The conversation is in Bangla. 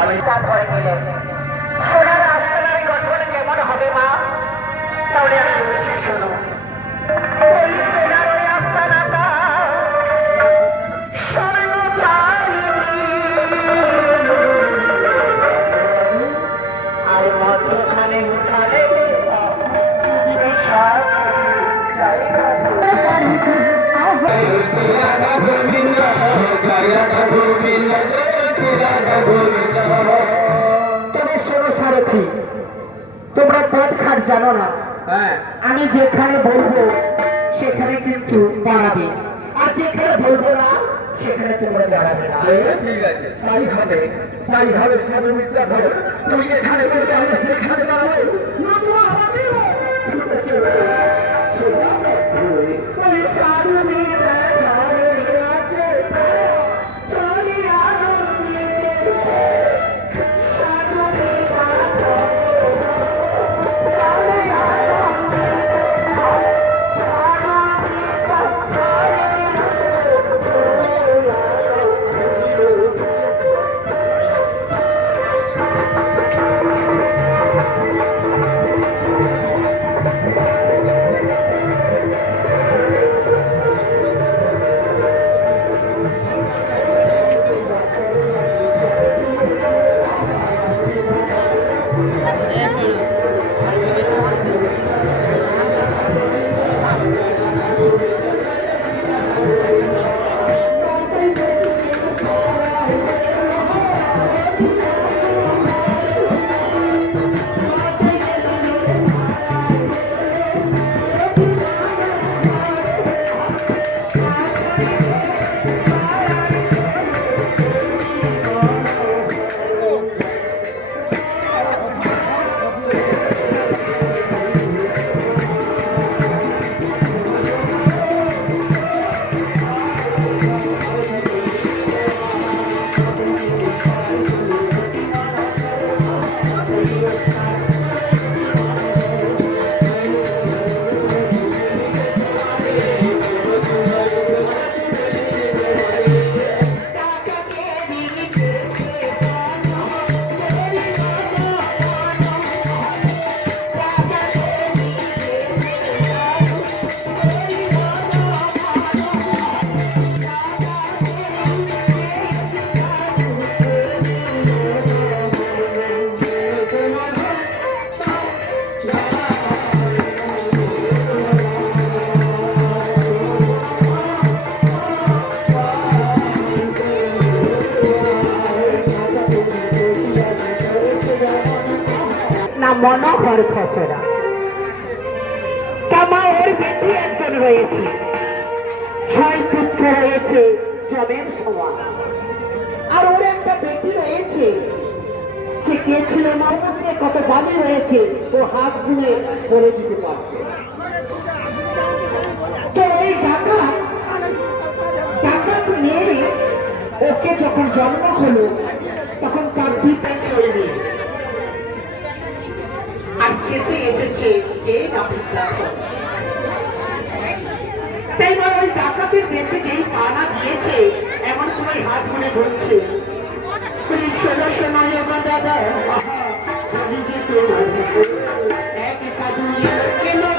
আমি তা ধরে গেলে সোনার আস্তানার গঠন কেমন হবে মা? তাহলে আমি বলছি শোনো, ওই সোনার ওই আস্তানাটা স্বর্ণ আর মধ্যখানে উঠানে তোমরা পথ ঘাট জানো না। আমি যেখানে বলবো সেখানে কিন্তু দাঁড়াবে, আর যেখানে বলবো না সেখানে তোমরা দাঁড়াবে না। তাই হবে সাধু মিত্রাধর, তুমি যেখানে বলবে আমরা সেখানে দাঁড়াবে। মনোহর খসড়া কামা ওর বেটি একজন রয়েছে, 6 পুত্র রয়েছে জমের সমান, আর ওর একটা বেটি রয়েছে, সে কে ছিল মায়ের কত বালি রয়েছে, ও হাত ধুয়ে বলে দিতে পারছে। তো ওই ডাকাত মেয়ে ওকে যখন জন্ম হলো তখন তার পিতা ছেড়ে আর শেষে এসেছে এই তাই ওই ডাকাতের দেশে যেই পানা দিয়েছে এমন সময় হাত মনে বলছে, দাদা এক সাধু এলো